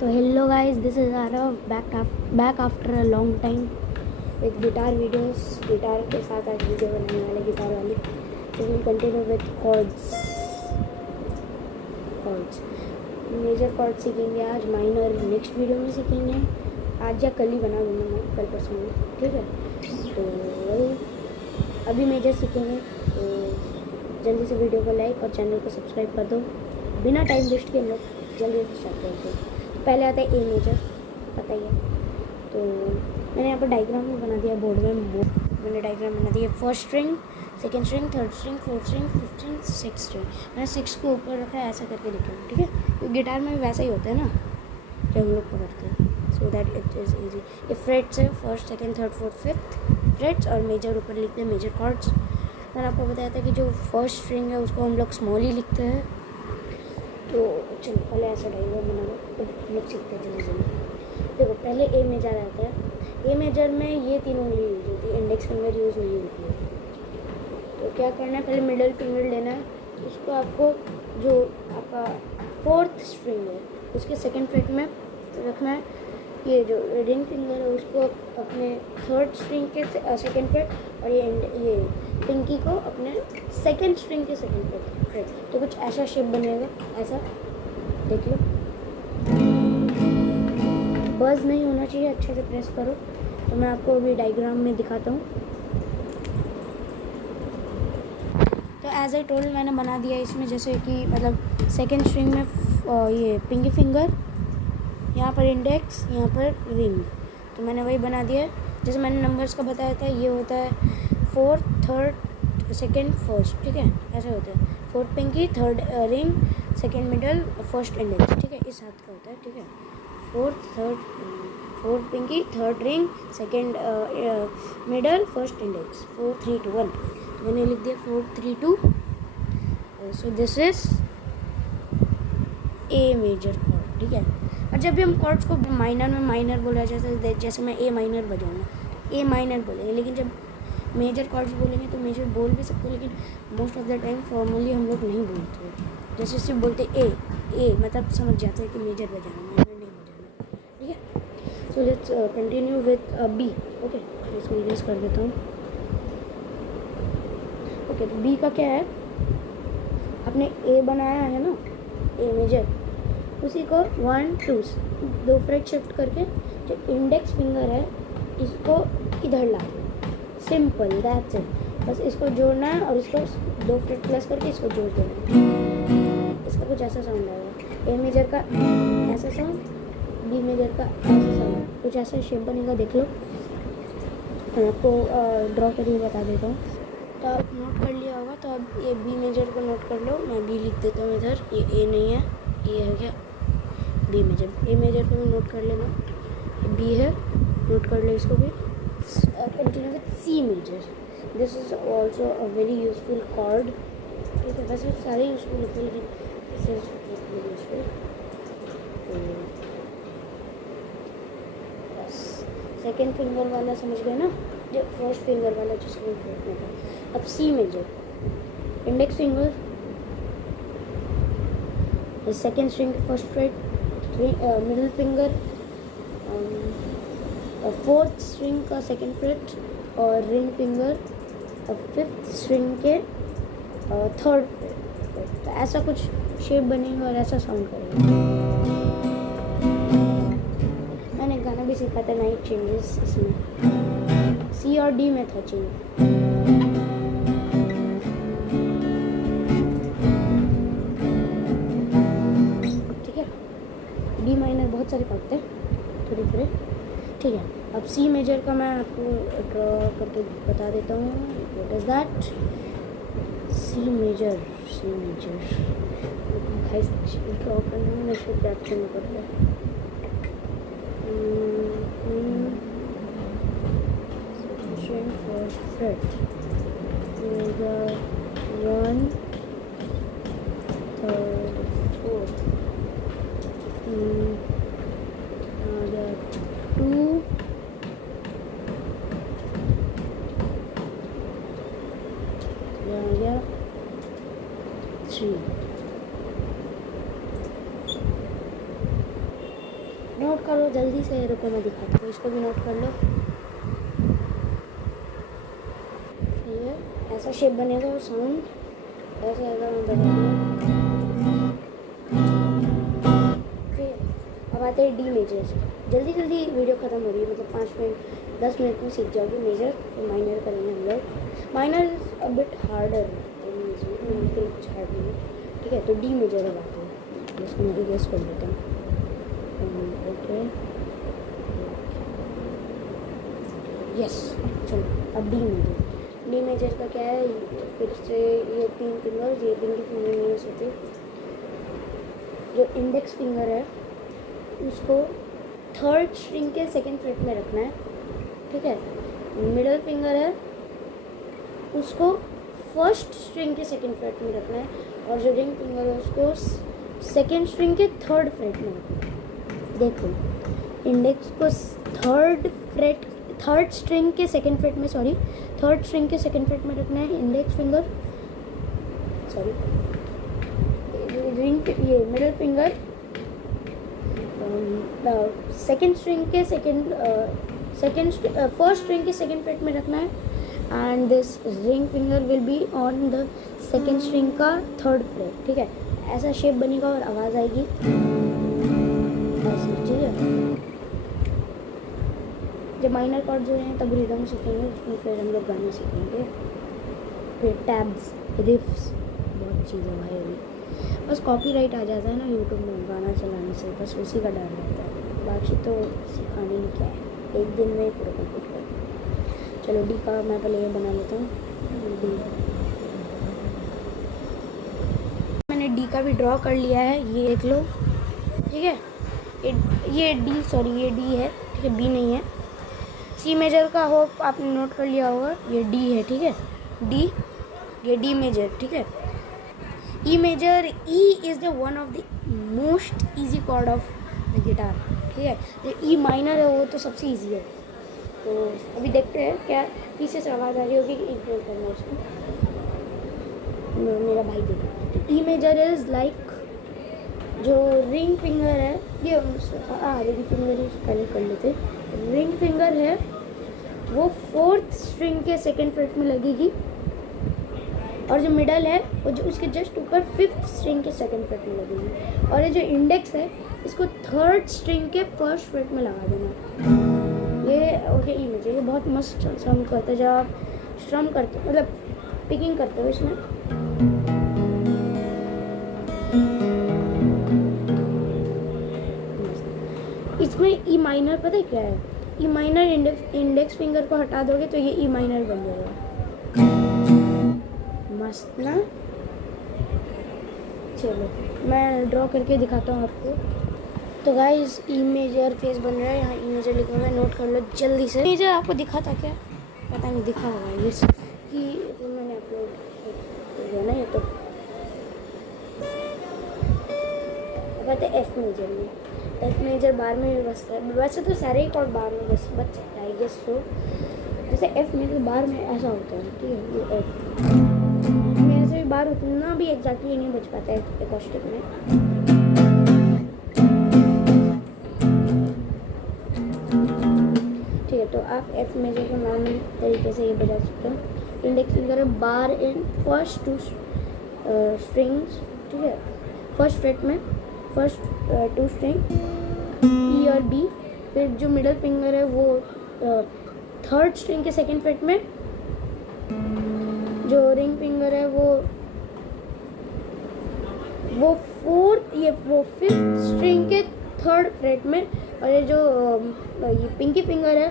तो hello guys, this is Aarav back after a long time with guitar videos. Guitar के साथ आज video बनाने वाले गिटार वाली। तो will continue with chords. Major chord सीखेंगे आज, माइनर नेक्स्ट वीडियो में सीखेंगे। आज या कल ही बना दूँगा मैं, कल परसों में, ठीक है। तो वही अभी मेजर सीखेंगे। तो जल्दी से वीडियो को लाइक और चैनल को सब्सक्राइब कर दो। बिना टाइम वेस्ट के हम लोग जल्दी स्टार्ट करते हैं। तो पहले आता है ए मेजर, पता ही है। तो मैंने यहाँ पर डायग्राम में बना दिया बोर्ड में। मैंने डायग्राम बना दिया, first string, second string, third string, fourth string, fifth string, six string. मैंने सिक्स को ऊपर रखा है, ऐसा करके लिखा है, ठीक है। तो गिटार में वैसा ही होता है ना जब हम लोग पकड़ते हैं, so that it is easy. ये फ्रेट्स है, first second third fourth fifth frets, और मेजर ऊपर लिखते हैं, मेजर कॉर्ड्स। मैंने आपको बताया था कि जो फर्स्ट स्ट्रिंग है उसको हम लोग स्मॉल ही लिखते हैं। तो चलो पहले ऐसा डायग्राम बना लो, तो लोग सीखते हैं जल्दी जल्दी। देखो पहले ए मेजर आता है। ए मेजर में ये तीन उंगली यूज होती है, इंडेक्स फिंगर यूज़ नहीं होती है। तो क्या करना है, पहले मिडल फिंगर लेना है। उसको आपको जो आपका फोर्थ स्ट्रिंग है उसके सेकंड फ्रेट में रखना है। ये जो रिंग फिंगर है उसको अपने थर्ड स्ट्रिंग के सेकंड फ्रेट, और ये पिंकी को अपने सेकंड स्ट्रिंग के सेकंड फ्रेट। तो कुछ ऐसा शेप बनेगा, ऐसा देख लो। बज़ नहीं होना चाहिए, अच्छे से प्रेस करो। तो मैं आपको अभी डायग्राम में दिखाता हूँ। तो एज आई टोल्ड मैंने बना दिया इसमें, जैसे कि मतलब सेकंड स्ट्रिंग में ये पिंकी फिंगर, यहाँ पर इंडेक्स, यहाँ पर रिंग। तो मैंने वही बना दिया है जैसे मैंने नंबर्स का बताया था। ये होता है फोर्थ, थर्ड, सेकंड, फर्स्ट, ठीक है। ऐसे होता है, fourth pinky, third ring, second middle, first index, ठीक है। इस हाथ का होता है, ठीक है। Fourth pinky, third ring, second middle, first index, 4 3 2 1। मैंने लिख दिया 4 3 2। So this is A major chord, ठीक है। और जब भी हम कॉर्ड्स को माइनर में माइनर बोला, जैसे मैं ए माइनर बजाऊँगा, ए माइनर बोलेंगे। लेकिन जब मेजर कॉर्ड्स बोलेंगे तो मेजर बोल भी सकते हैं, लेकिन most of the time formally हम लोग नहीं बोलते। जैसे सिर्फ बोलते ए मतलब समझ जाते हैं कि मेजर बजाना, माइनर नहीं बजाना, ठीक है। So let's continue with B. Okay, इसको इरेज कर देता हूँ। ओके, तो बी का क्या है, आपने ए बनाया है ना, ए मेजर, उसी को 1 2 दो फ्रेट शिफ्ट करके जो इंडेक्स फिंगर है इसको इधर ला दो। Simple, that's it. बस इसको जोड़ना है और इसको 2 फ्रेट प्लस करके इसको जोड़ देना है। इसका कुछ ऐसा साउंड आएगा, ए मेजर का ऐसा साउंड, बी मेजर का ऐसा साउंड, कुछ ऐसा शेप बनेगा, देख लो। मैं आपको ड्रॉ करके बता देता हूँ। तो आप नोट कर लिया होगा। तो अब ये बी मेजर को नोट कर लो। मैं बी लिख देता हूँ इधर, ये ए नहीं है, ये है क्या, बी मेजर। ए मेजर को भी नोट कर लेना, ये बी है, नोट कर लो इसको भी। Continue with C major. This is also a very useful chord, ठीक है। वैसे सारे यूजफुल होते हैं, लेकिन दिस इज वेरी यूजफुल। बस सेकेंड फिंगर वाला समझ गए ना, जो फर्स्ट फिंगर वाला जो सेकेंड फिंगर था। अब C major, index finger second string first fret, middle finger fourth string का सेकेंड फ्रेट, और रिंग फिंगर फिफ्थ स्ट्रिंग के थर्ड फ्रेट। तो ऐसा कुछ शेप बनेगा और ऐसा साउंड करेगा। मैंने गाना भी सीखा था, नाइट चेंजेस, इसमें सी और डी में था चेंज। डी माइनर बहुत सारे पढ़ते हैं थोड़े थोड़े, ठीक है। अब सी मेजर का मैं आपको ड्रॉ करके बता देता हूँ। What is that, C major draw करने में इसको कैप करना पड़ता है। First fret, 1 3rd 4th, 2 3। करो जल्दी से, रुको मैं दिखाता हूँ, इसको भी नोट कर लो। ये ऐसा शेप बनेगा और साउंड ऐसा आएगा, मैं बता दूँ। अब आते हैं डी मेजर। जल्दी जल्दी वीडियो ख़त्म हो रही है, मतलब 5 मिनट 10 मिनट में सीख जाओगे मेजर। फिर माइनर करेंगे हम लोग। Minor is a bit harder than major, उनके लिए कुछ हार्ड नहीं है, ठीक है। तो डी मेजर अब आते हैं, इसको मैं गेस कर लेता हूँ। ओके यस, चलो अब डी मेजर। डी मेजर का क्या है, फिर से ये 3 फिंगर्स, ये पिंकी फिंगर नहीं हो सकते। जो इंडेक्स फिंगर है उसको 3rd स्ट्रिंग के 2nd फ्रेट में रखना है, ठीक है। मिडल फिंगर है उसको 1st स्ट्रिंग के 2nd फ्रेट में रखना है, और जो रिंग फिंगर है उसको 2nd स्ट्रिंग के 3rd फ्रेट में रखना है। देखो इंडेक्स को 3rd स्ट्रिंग के 2nd फ्रेट में, 3rd स्ट्रिंग के 2nd फ्रेट में रखना है इंडेक्स फिंगर, रिंग, ये मिडल फिंगर 2nd स्ट्रिंग के 1st स्ट्रिंग के 2nd फ्रेट में रखना है, and this ring finger will be on the 2nd string का 3rd फ्रेट, ठीक है। ऐसा शेप बनेगा और आवाज़ आएगी ऐसी, ठीक है। जब माइनर कॉर्ड जो हैं तब रिदम सीखेंगे, उसमें फिर हम लोग गाने सीखेंगे, फिर टैब्स, रिफ्स, बहुत चीज़ें भाई। अभी बस कॉपीराइट आ जाता है ना यूट्यूब में गाना चलाने से, बस उसी का डर रहता है। बाकी तो सिखाने में क्या है, एक दिन में पूरा कंप्लीट कर। चलो डी का मैं पहले ये बना लेता हूँ। डी मैंने डी का भी ड्रॉ कर लिया है, ये देख लो, ठीक है। ये डी, सॉरी ये डी है, ठीक है, बी नहीं है। सी मेजर का होप आपने नोट कर लिया होगा, ये डी है, ठीक है। डी, ये डी मेजर, ठीक है। E major, E is the one of the most easy chord of the guitar, ठीक है। जो E माइनर है वो तो सबसे ईजी है। तो अभी देखते हैं क्या पीछे से आवाज़ आ रही होगी, इग्नोर करना उसको, मेरा भाई देखो। E मेजर इज़ लाइक, जो रिंग फिंगर है, ये रिंग फिंगर ही पहले कर लेते। रिंग फिंगर है वो 4th स्ट्रिंग के 2nd फ्रेट में लगेगी, और जो मिडल है वो जो उसके जस्ट ऊपर 5th स्ट्रिंग के 2nd फ्रेट में लगेगी, और ये जो इंडेक्स है इसको 3rd स्ट्रिंग के 1st फ्रेट में लगा देना। ये ओके ई मेजर, ये बहुत मस्त साउंड करता है जब आप स्ट्रम करते हो, मतलब पिकिंग करते हो इसमें। इसमें ई माइनर पता है क्या है, ई माइनर इंडेक्स फिंगर को हटा दोगे तो ये ई माइनर बन जाएगा, मस्त ना। चलो मैं ड्रॉ करके दिखाता हूँ आपको। तो गाइस ई मेजर फेस बन रहा है, यहाँ ई मेजर लिखा हुआ है, नोट कर लो जल्दी से। मेजर आपको दिखा था क्या, पता नहीं, दिखा होगा ये कि मैंने अपलोड किया ना ये। तो कहते हैं एफ मेजर में, एफ मेजर बार में बसता है, वैसे तो सारे ही कॉर्ड बार में बच सकता है आई गेस। सो जैसे एफ मेजर बार में ऐसा होता है, ठीक है। ये एफ में ऐसे भी बार उतना भी एग्जैक्टली नहीं बच पाता है एकॉस्टिक में। ठीक है, तो आप एफ मेजर को नॉर्मल तरीके से ये बजा सकते हो। Index finger bar in first 2 strings, ठीक है, फर्स्ट फ्रेट में फर्स्ट 2 स्ट्रिंग ई और बी, फिर जो मिडल फिंगर है वो 3rd स्ट्रिंग के 2nd फ्रेट में, जो रिंग फिंगर है वो 5th स्ट्रिंग के 3rd फ्रेट में, और ये जो ये पिंकी फिंगर है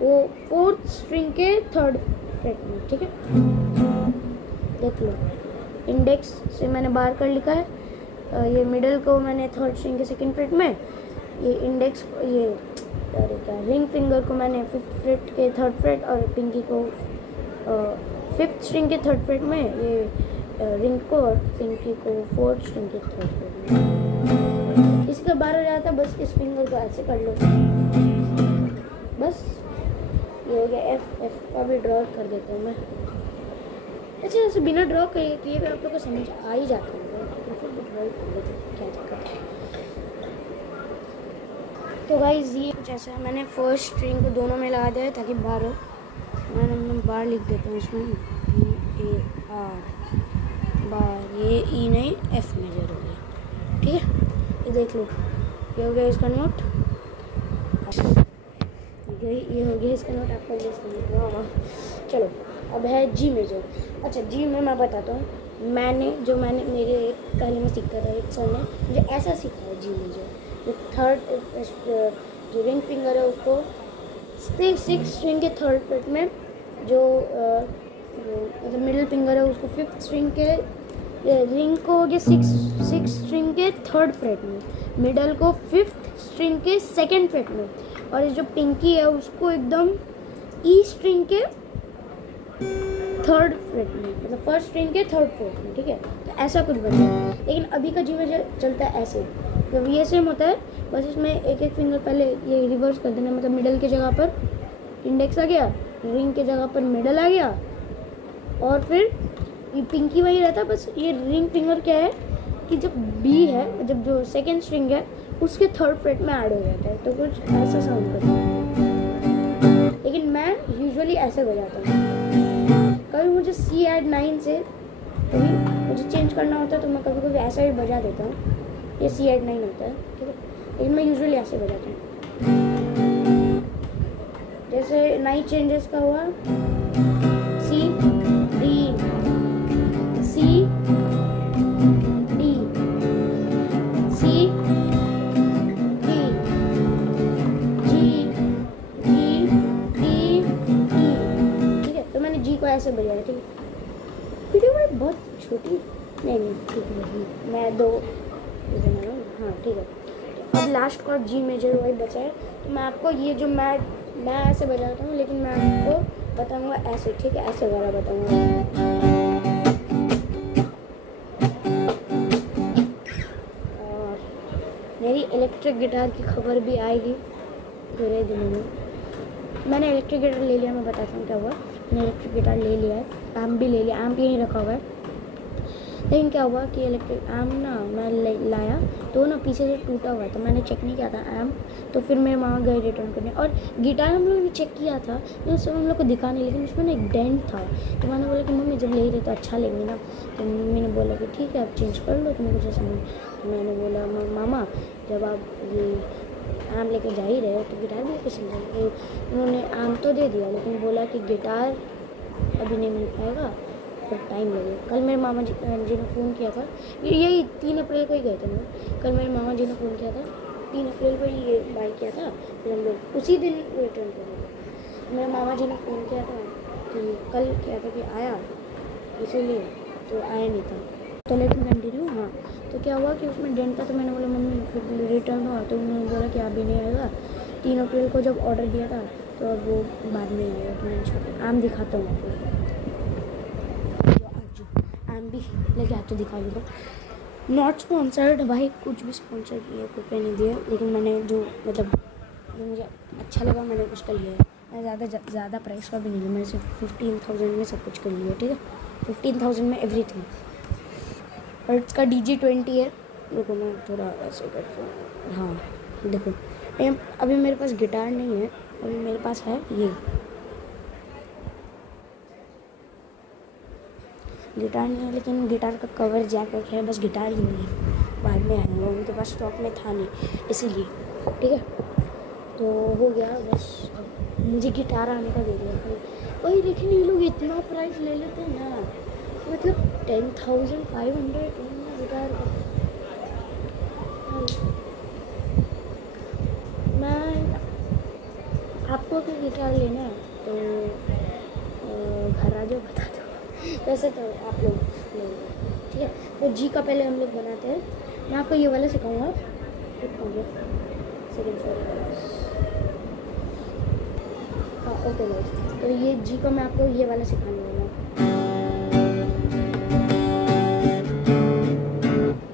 वो 4th स्ट्रिंग के 3rd फ्रेट में, ठीक है। देख लो इंडेक्स से मैंने बार कर लिखा है, ये मिडल को मैंने 3rd स्ट्रिंग के 2nd फ्रेट में, ये इंडेक्स ये क्या रिंग फिंगर को मैंने 5th फ्रेट के 3rd फ्रेट, और पिंकी को 5th स्ट्रिंग के 3rd फ्रेट में, ये रिंग को और पिंकी को 4th स्ट्रिंग के 3rd फ्रेट में। इसका बार हो जाता है, बस इस फिंगर को ऐसे कर लो, बस ये हो गया। एफ का भी ड्रॉ कर देता हूँ मैं। अच्छा ऐसे बिना ड्रॉ किए भी आप लोग को समझ आ ही जाता है, लेकिन फिर भी ड्रॉ कर लेते क्या दिक्कत है। तो गाइस ये कुछ ऐसा है, मैंने फर्स्ट स्ट्रिंग को दोनों में लगा दिया है ताकि बार हो। मैं बार लिख देता हूँ इसमें, BAR बार, ये ई नहीं F मेजर हो गया, ठीक है। ये देख लो, ये हो गया इसका नोट, ये हो गया इसका नोट, आपका वाह। चलो अब है जी मेजर। अच्छा जी में मैं बताता हूँ, मैंने मेरे पहले में सीखा था, एक सर ने मुझे ऐसा सिखाया जी मेजर। जो थर्ड जो रिंग फिंगर है उसको सिक्स स्ट्रिंग के थर्ड फ्रेट में, जो मतलब मिडिल फिंगर है उसको फिफ्थ स्ट्रिंग के, रिंग को हो गया सिक्स स्ट्रिंग के थर्ड फ्रेट में, मिडल को फिफ्थ स्ट्रिंग के सेकंड फ्रेट में, और जो पिंकी है उसको एकदम ई स्ट्रिंग के थर्ड फ्रेट में, मतलब फर्स्ट स्ट्रिंग के थर्ड फ्रेट में, ठीक है। तो ऐसा कुछ बनता है, लेकिन अभी का जी मेजर चलता है ऐसे, जब ये सेम होता है, बस इसमें एक एक फिंगर पहले ये रिवर्स कर देना, मतलब मिडल की जगह पर इंडेक्स आ गया, रिंग की जगह पर मिडल आ गया, और फिर ये पिंकी वही रहता है, बस ये रिंग फिंगर क्या है कि जब बी है, जब जो सेकेंड स्ट्रिंग है उसके थर्ड फ्रेट में ऐड हो जाता है, तो कुछ ऐसा साउंड करता है। लेकिन मैं यूजुअली ऐसे बजाता हूँ, कभी मुझे सी ऐड 9 से कभी मुझे चेंज करना होता है तो मैं कभी कभी ऐसा भी बजा देता हूँ, ये सी ऐड 9 होता है, ठीक है। लेकिन मैं यूजुअली ऐसे बजाता हूँ, जैसे 9 चेंजेस का हुआ, C D C D C D G G D E, ठीक है। तो मैंने जी को ऐसे बजाया, ठीक है। वीडियो में बहुत छोटी नहीं ठीक है, मैं दो बना रहा हूँ, हाँ ठीक है। तो अब लास्ट कॉर्ड जी मेजर वही बचा है, तो मैं आपको ये जो मैं ऐसे बजाता हूँ, लेकिन मैं आपको बताऊँगा ऐसे, ठीक है, ऐसे वाला बताऊँगा। और मेरी इलेक्ट्रिक गिटार की खबर भी आएगी पूरे दिनों में। मैंने इलेक्ट्रिक गिटार ले लिया, मैं बताता हूँ क्या हुआ। मैंने इलेक्ट्रिक गिटार ले लिया है, एम्प भी ले लिया, एम्प यहीं रखा हुआ है। लेकिन क्या हुआ कि इलेक्ट्रिक एम्प ना मैं लाया तो ना पीछे से टूटा हुआ था, मैंने चेक नहीं किया था एम्प, तो फिर मेरे मामा गए रिटर्न करने। और गिटार हम लोगों ने चेक किया था, तो उस समय हम लोग को दिखा नहीं, लेकिन उसमें ना एक डेंट था। तो मैंने बोला कि मम्मी जब ले रहे तो अच्छा लेंगे ना, तो मम्मी ने बोला कि ठीक है आप चेंज कर लो तुमको जैसा मन। तो मैंने बोला मामा जब आप ये एम्प लेके जा ही रहे हो तो गिटार भी लेके चल जाएंगे। उन्होंने एम्प तो दे दिया, लेकिन बोला कि गिटार अभी नहीं मिल पाएगा, फिर टाइम लगेगा। कल मेरे मामा जी ने फ़ोन किया था, यही 3 अप्रैल को ही गए थे हम लोग। कल मेरे मामा जी ने फ़ोन किया था, 3 अप्रैल को ही ये बाइक किया था, फिर हम लोग उसी दिन रिटर्न करेंगे। मेरे मामा जी ने फ़ोन किया था कि कल किया था कि आया, इसीलिए तो आया नहीं था। तो लेकिन कंटिन्यू, हाँ तो क्या हुआ कि उसमें डेंट था, तो मैंने बोला मम्मी फिर रिटर्न हुआ, तो उन्होंने बोला कि अभी नहीं आएगा। 3 अप्रैल को जब ऑर्डर दिया था तो अब वो बाद में आएगा। तो मैंने छोटा आम दिखाता हूँ आपको, आम भी लेके आते दिखा दूँगा। नॉट स्पॉन्सर्ड भाई, कुछ भी स्पॉन्सर किया रुपये नहीं दिए, लेकिन मैंने जो मतलब जो मुझे अच्छा लगा मैंने उसका लिया है। मैं ज़्यादा प्राइस का भी नहीं लिया, मैंने सिर्फ 15,000 में सब कुछ कर लिया, ठीक है। 15,000 में एवरीथिंग। और इसका DG20 है। देखो मैं थोड़ा ऐसे करता हूँ, हाँ देखो अभी मेरे पास गिटार नहीं है, अभी मेरे पास है ये गिटार नहीं है, लेकिन गिटार का कवर जैक है, बस गिटार ही नहीं है, बाद में आएगा, उनके पास स्टॉक में था नहीं इसीलिए, ठीक है। तो हो गया बस, अब मुझे गिटार आने का दे दिया भाई। वही देखिए ये लोग इतना प्राइस ले लेते हैं ना, मतलब 10,500 गिटार का। मैं आपको अगर गिटार लेना है तो घर आ जाओ, बता दो। वैसे तो आप लोग ठीक है। तो जी का पहले हम लोग बनाते हैं, मैं आपको ये वाला सिखाऊंगा। हाँ ओके गाइस, तो ये जी को मैं आपको ये वाला सिखाने वाला हूँ।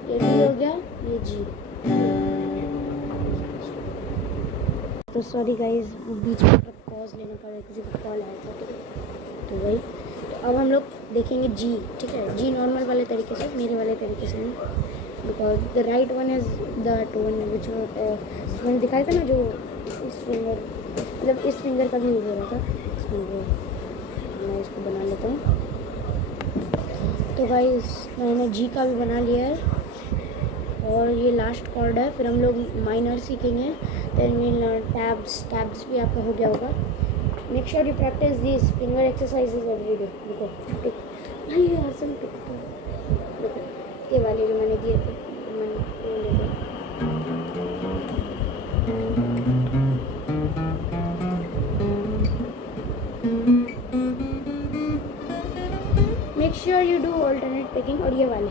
ये डी हो गया, ये जी। तो सॉरी गाइस, बीच में पॉज लेना पड़ा, किसी का कॉल आया था, तो वही। तो अब हम लोग देखेंगे जी, ठीक है। जी नॉर्मल वाले तरीके से, मेरे वाले तरीके से नहीं, because the right one is that one which मैंने दिखाया था ना, जो इस फिंगर मतलब इस फिंगर का भी यूज़ हो रहा था। मैं इसको बना लेता हूँ। तो गाइस मैंने जी का भी बना लिया है और ये लास्ट कॉर्ड है। फिर हम लोग माइनर सीखेंगे, देन वी लर्न टैब्स भी आपका हो गया होगा। Make sure you practice this finger exercises every day. देखो टिक भाई यार सब टिक, देखो ये वाले जो मैंने दिए थे मैंने वो ले लिया। Make sure you do alternate picking. और ये वाले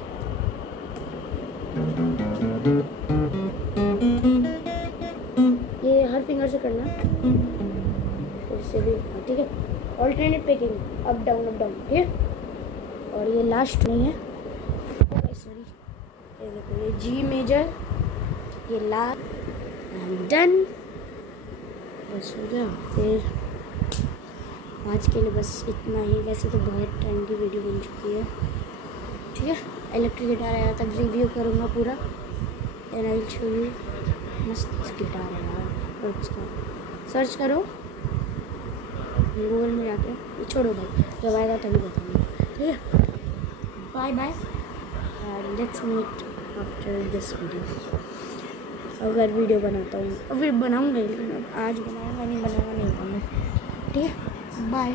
ये हर फिंगर से करना, फिर से भी ठीक है। ऑल्टरनेट पिकिंग अप डाउन ठीक है। और ये लास्ट नहीं है, सॉरी, ये देखो ये जी मेजर, ये लास्ट एंड डन। बस हो गया। फिर आज के लिए बस इतना ही। वैसे तो बहुत टाइम की वीडियो बन चुकी है, ठीक है। इलेक्ट्रिक गिटार आया तब रिव्यू करूँगा पूरा, and I will show you. मस्त गिटार है यार, उसका सर्च करो गूगल में जाके। छोड़ो भाई, जब आएगा तभी बताऊँगा, ठीक है। Bye bye and let's meet after this video. अगर वीडियो बनाता हूँ और फिर बनाऊँगा, लेकिन आज बनाऊँगा नहीं, ठीक है। बाय।